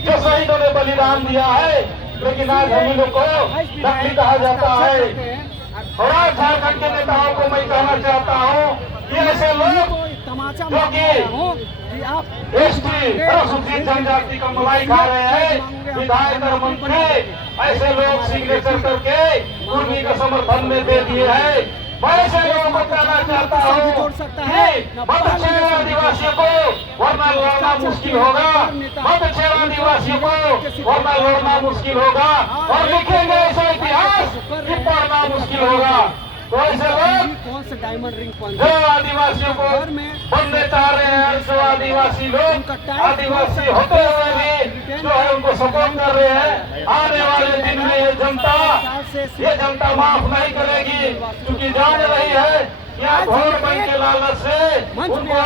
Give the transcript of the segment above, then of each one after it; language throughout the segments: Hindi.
जो शहीदों ने बलिदान दिया है, लेकिन आज हम लोग को नकली कहा जाता है। और आज झारखंड के नेताओं को मैं कहना चाहता हूँ कि ऐसे लोग जो कि एसटी अनुसूचित जनजाति का मलाई खा रहे हैं, विधायक और मंत्री ऐसे लोग सिग्नेचर करके कुर्मी के समर्थन में दे दिए हैं। मैं ऐसे लोगों को कहना चाहता हूँ कि मत छेड़ो आदिवासियों को, वरना लड़ना मुश्किल होगा। मत छेड़ो आदिवासियों को, वरना लड़ना मुश्किल होगा। और लिखेंगे ऐसा इतिहास कि पढ़ना मुश्किल होगा। तो ऐसे लोग कौन सा डायमंड रिंग जो आदिवासियों को बनने चाह रहे हैं, जो आदिवासी लोग आदिवासी होते हुए भी जो है उनको सपोर्ट कर रहे हैं, आने वाले दिन में ये जनता माफ नहीं करेगी, क्योंकि जान रही है यहाँ वोट बैंक के लालच से उनको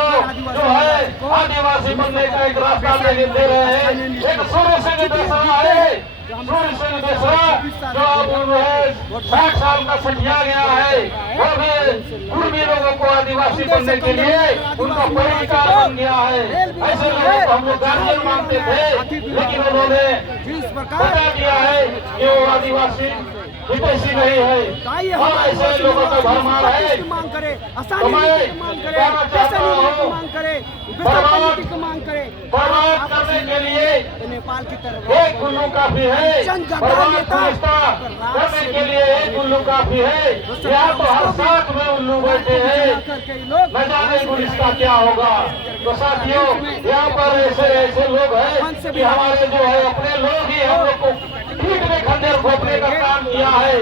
जो है आदिवासी बनने का एक रास्ता दे रहे हैं। एक शुरू से निर्देश रहा है, शुरू से निर्देश रहा जो अब 60 साल का सठिया गया है, वो भी कुर्मी लोगों को आदिवासी बनने के लिए उनका परिष्कार बन गया है। ऐसे लोगों को हम लोग गार्जियन मानते थे, लेकिन उन्होंने बता दिया है कि वो आदिवासी हितैषी नहीं है और ऐसे लोगों का भरमार है। तो मैं कहना चाहता हूँ बर्बाद करने के लिए नेपाल की तरफ एक उल्लू काफी है, बर्बाद करने के लिए एक उल्लू काफी है। यहाँ तो हर साथ में उल्लू बैठे हैं, न जाने पुलिस का क्या होगा। तो साथियों, यहाँ पर ऐसे लोग हैं कि हमारे जो है अपने लोग ही हम लोग को पीठ में खंजर घोंपने का काम किया है।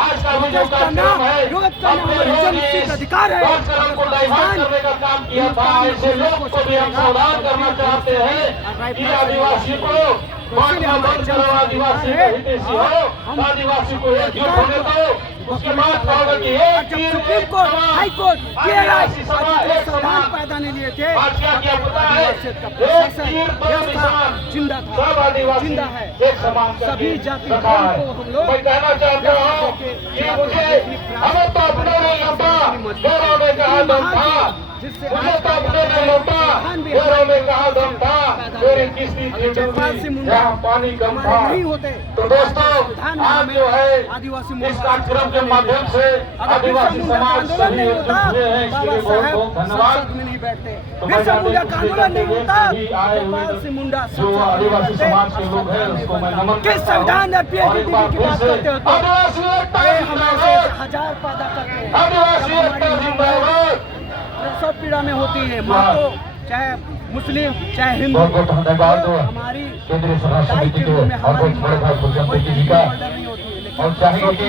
आज का जो कार्यक्रम है अपने लोग इस कार्यक्रम को डाइवर्ट करने का काम किया था। ऐसे लोग को भी हम सावधान करना चाहते हैं कि आदिवासी को बांटना बंद करो, आदिवासी का हितैषी हो, आदिवासी को एकजुट होने दो। उसके बाद कहोगे कि एक सुप्रीम कोर्ट, हाई कोर्ट आदिवासी समाज एक समान पैदा नहीं लिए थे। आज क्या पता है, एक तीर दो निशान, जिंदा था, सब आदिवासी जिंदा है, एक समान सभी जाति रखा है। मैं कहना चाहता हूँ कि हमें तो अपने में लौटा, गौरव ने कहा दम था, मुझे तो अपने में लौटा, गौरव ने कहा दम था, मेरी किस्ती जहाँ पानी कम था। तो दोस्तों, आज जो है इस कार्यक्रम के माध्यम से आदिवासी समाज सभी एकजुट हुए हैं, इसके लिए बहुत बहुत धन्यवाद। तो मैं चाहता जो आदिवासी समाज के लोग हैं उसको मैं नमन करता हूँ। और एक बार फिर से आदिवासी एकता जिंदाबाद, हजार पैदा करते हैं, आदिवासी एकता जिंदाबाद। सब पीड़ा में होती है, मातो चाहे मुस्लिम चाहे हिंदू। बहुत बहुत धन्यवाद हमारी केंद्रीय सभा समिति के और बहुत बड़े भाई भूषण जी का, और चाहेंगे कि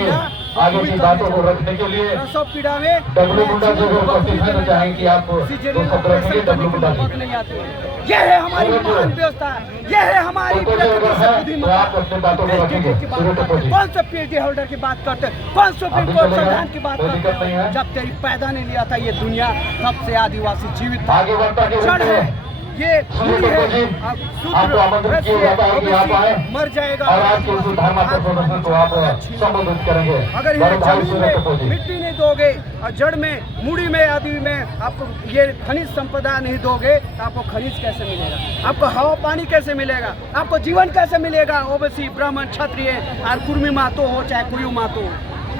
आगे की बातों को रखने के लिए पीड़ा में डब्लू मुंडा जो उपस्थित है, तो चाहेंगे कि आप दो शब्द रखेंगे डब्लू मुंडा जी। ये है हमारी महान व्यवस्था, ये है हमारी तो आप अपने बातों को रखेंगे। कौन सा पीएचडी होल्डर की बात करते हैं, कौन सुप्रीम कोर्ट संविधान की बात करते हैं। जब तेरी पैदा नहीं लिया था ये दुनिया, तब से आदिवासी जीवित आगे बढ़ता है। ये आपको आमंत्रित किया जाता है कि आप आए मर जाएगा और आज के उस धर्मात्मक प्रदर्शन को आप संबोधित करेंगे। अगर ये जमीन में मिट्टी नहीं दोगे और जड़ में, मूड़ी में, आदि में आपको ये खनिज संपदा नहीं दोगे तो आपको खनिज कैसे मिलेगा, आपको हवा पानी कैसे मिलेगा, आपको जीवन कैसे मिलेगा। ओबीसी, ब्राह्मण, क्षत्रिय और कुर्मी मातो हो चाहे कोई मातो हो,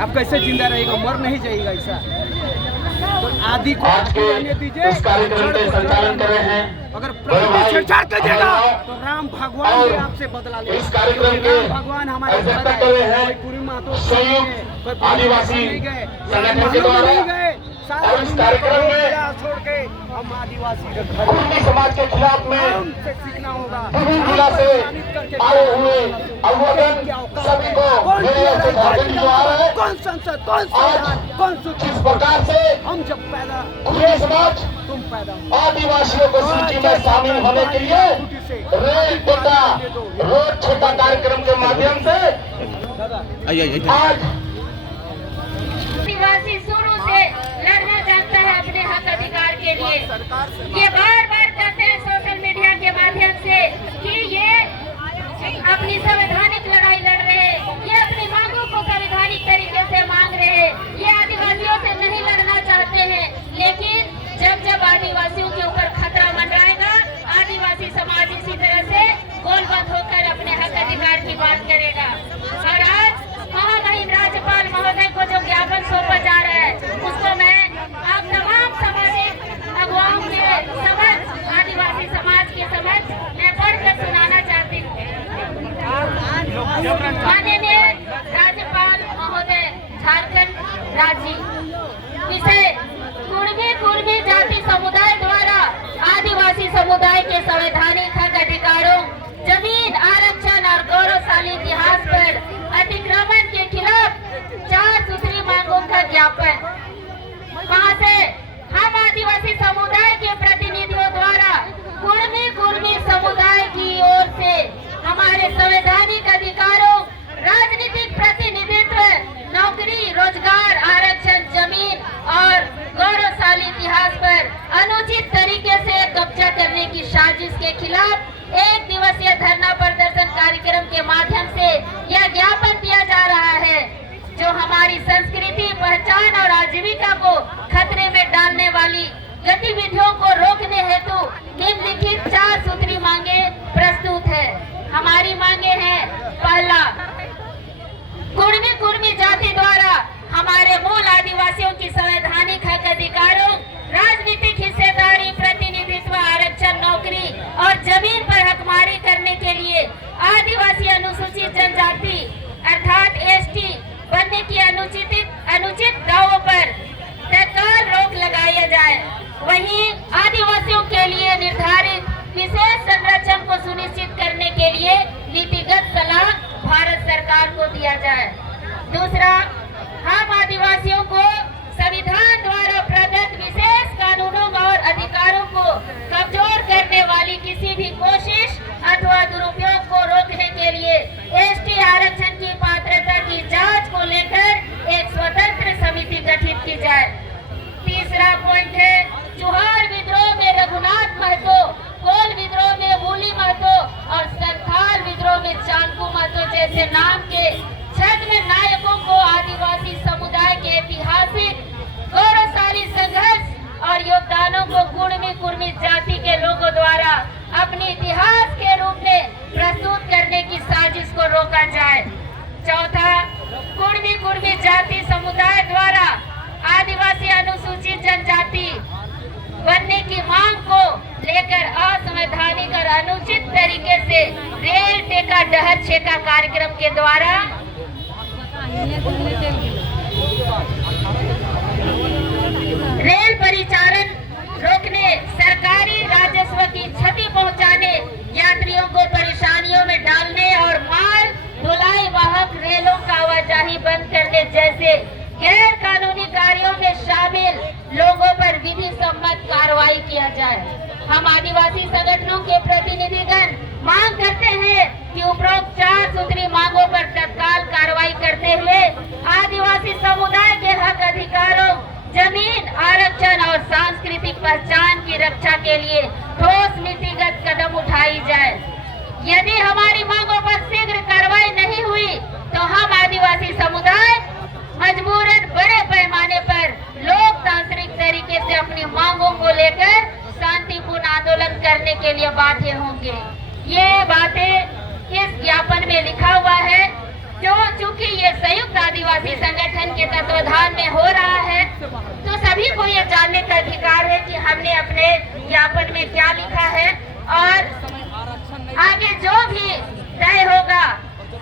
आप कैसे जिंदा रहेगा, मर नहीं जाएगा। ऐसा तो आदि को आज के इस कार्यक्रम के संचालन कर रहे हैं अगर छेड़छाड़ कीजिएगा तो राम भगवान भी आपसे बदला लेंगे। इस कार्यक्रम के भगवान हमारे अध्यक्षता कर रहे हैं संयुक्त आदिवासी संगठन के द्वारा। और इस कार्यक्रम में छोड़ के हम आदिवासी कुर्मी समाज के खिलाफ में सीखना होगा। विभिन्न जिला से आए हुए अवगत सभी को मेरे ओर से झारखंड जो आ रहे हैं, कौन संसद, कौन संविधान, कौन किस प्रकार से हम जब पैदा कुर्मी समाज तुम पैदा आदिवासियों को सूची में शामिल होने के लिए रेल कोटा रोड छोटा कार्यक्रम के माध्यम से आज आदिवासी शुरू से लड़ना चाहता है अपने हक अधिकार के लिए। ये बार बार कहते हैं सोशल मीडिया के माध्यम से कि ये अपनी संवैधानिक लड़ाई लड़ रहे हैं, ये अपनी मांगों को संवैधानिक तरीके से मांग रहे हैं, ये आदिवासियों से नहीं लड़ना चाहते हैं। लेकिन जब जब आदिवासियों के ऊपर खतरा मंडराएगा, आदिवासी समाज इसी तरह से की बात करेगा। और आज महामहिम राज्यपाल महोदय को जो ज्ञापन सौंपा जा रहा है, उसको मैं आप तमाम सामाजिक अगुवाओं के समक्ष, आदिवासी समाज के समक्ष मैं पढ़कर सुनाना चाहती हूँ। माननीय राज्यपाल महोदय झारखंड राज्य, विषय कुर्मी जाति समुदाय द्वारा आदिवासी समुदाय के संवैधानिक हक, अधिकारों, जमीन आरक्षण और गौरवशाली इतिहास पर अतिक्रमण के खिलाफ 4 सूत्री मांगों का ज्ञापन। वहाँ से हम आदिवासी समुदाय के प्रतिनिधियों द्वारा कुर्मी समुदाय की ओर से हमारे संवैधानिक अधिकारों, राजनीतिक प्रतिनिधित्व, नौकरी, रोजगार, आरक्षण, जमीन और गौरवशाली इतिहास पर अनुचित तरीके से कब्जा करने की साजिश के खिलाफ 1 दिवसीय धरना प्रदर्शन कार्यक्रम के माध्यम से यह ज्ञापन दिया जा रहा है, जो हमारी संस्कृति, पहचान और आजीविका को खतरे में डालने वाली गतिविधियों को रोकने हेतु निम्नलिखित 4 सूत्री मांगे प्रस्तुत है। हमारी मांगे हैं, पहला, कुर्मी जाति द्वारा हमारे मूल आदिवासियों की संवैधानिक हक, अधिकारों, राजनीतिक हिस्सेदारी, प्रतिनिधित्व, आरक्षण, नौकरी और जमीन पर हकमारी करने के लिए आदिवासी अनुसूचित जनजाति अर्थात एसटी बनने की अनुचित दावों पर तत्काल रोक लगाया जाए। वहीं आदिवासियों के लिए निर्धारित विशेष संरक्षण को सुनिश्चित करने के लिए नीतिगत सलाह भारत सरकार को दिया जाए। दूसरा, हम आदिवासियों को संविधान द्वारा प्रदत्त विशेष कानूनों और अधिकारों को कमजोर करने वाली किसी भी कोशिश अथवा दुरुपयोग को रोकने के लिए एसटी आरक्षण की पात्रता की जांच को लेकर एक स्वतंत्र समिति गठित की जाए। तीसरा पॉइंट है, चुहार विद्रोह में रघुनाथ महतो, कोल विद्रोह में वूली महतो और संथाल विद्रोह में चांकू महतो जैसे नाम के छद्म नायकों को आदिवासी समुदाय के ऐतिहासिक गौरवशाली संघर्ष और योगदानों को कुर्मी जाति के लोगों द्वारा अपने इतिहास के रूप में प्रस्तुत करने की साजिश को रोका जाए। चौथा, कुर्मी जाति समुदाय द्वारा आदिवासी अनुसूचित जनजाति बनने की मांग को लेकर असंवैधानिक और अनुचित तरीके से रेल टेका डहर छेका कार्यक्रम के द्वारा रेल परिचालन रोकने, सरकारी राजस्व की क्षति पहुंचाने, यात्रियों को परेशानियों में डालने और माल ढुलाई वाहक रेलों का आवाजाही बंद करने जैसे गैर कानूनी कार्यों में शामिल लोगों पर विधि सम्मत कार्रवाई किया जाए। हम आदिवासी संगठनों के प्रतिनिधिगण मांग करते हैं कि उपरोक्त 4 सूत्री मांगों पर तत्काल कार्रवाई करते हुए आदिवासी समुदाय के हक, अधिकारों, जमीन, आरक्षण और सांस्कृतिक पहचान की रक्षा के लिए ठोस नीतिगत कदम उठाई जाए। यदि हमारी मांगों पर शीघ्र कार्रवाई नहीं हुई तो हम आदिवासी समुदाय मजबूरन बड़े पैमाने पर लोकतांत्रिक तरीके से अपनी मांगों को लेकर शांतिपूर्ण आंदोलन करने के लिए बाध्य होंगे। ये बातें इस ज्ञापन में लिखा हुआ है, जो चूंकि ये संयुक्त आदिवासी संगठन के तत्वाधान में हो रहा है, तो सभी को ये जानने का अधिकार है कि हमने अपने ज्ञापन में क्या लिखा है और आगे जो भी तय होगा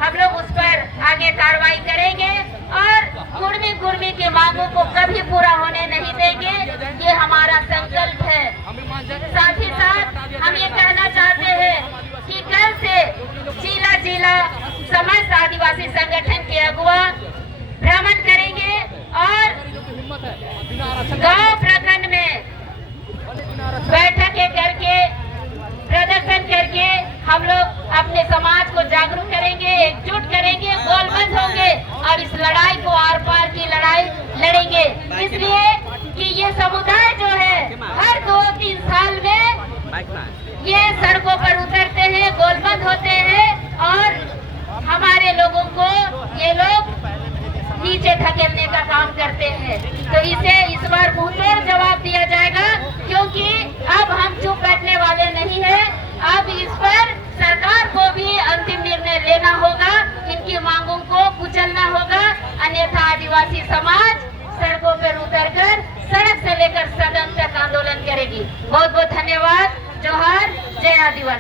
हम लोग उस पर आगे कार्रवाई करेंगे और कुर्मी की मांगों को कभी पूरा होने नहीं देंगे। ये हमारा संकल्प है। साथ ही साथ हम ये कहना चाहते हैं कि कल से जिला समस्त आदिवासी संगठन के अगुवा भ्रमण करेंगे और गांव प्रखंड में बैठकें करके प्रदर्शन करके हम लोग अपने समाज को जागरूक करेंगे, एकजुट करेंगे, गोलबंद होंगे और इस लड़ाई को आर पार की लड़ाई लड़ेंगे। इसलिए कि ये समुदाय जो है हर 2-3 साल में ये सड़कों पर उतरते हैं, गोलबंद होते हैं और हमारे लोगों को ये लोग नीचे धकेलने का काम करते हैं। तो इसे इस बार मुंहतोड़ जवाब दिया जाएगा, क्योंकि अब हम चुप बैठने वाले नहीं है। अब इस पर सरकार को भी अंतिम निर्णय लेना होगा। आदिवासी समाज सड़कों पर उतरकर सड़क से लेकर सदन तक आंदोलन करेगी। बहुत बहुत धन्यवाद। जोहार, जय आदिवासी।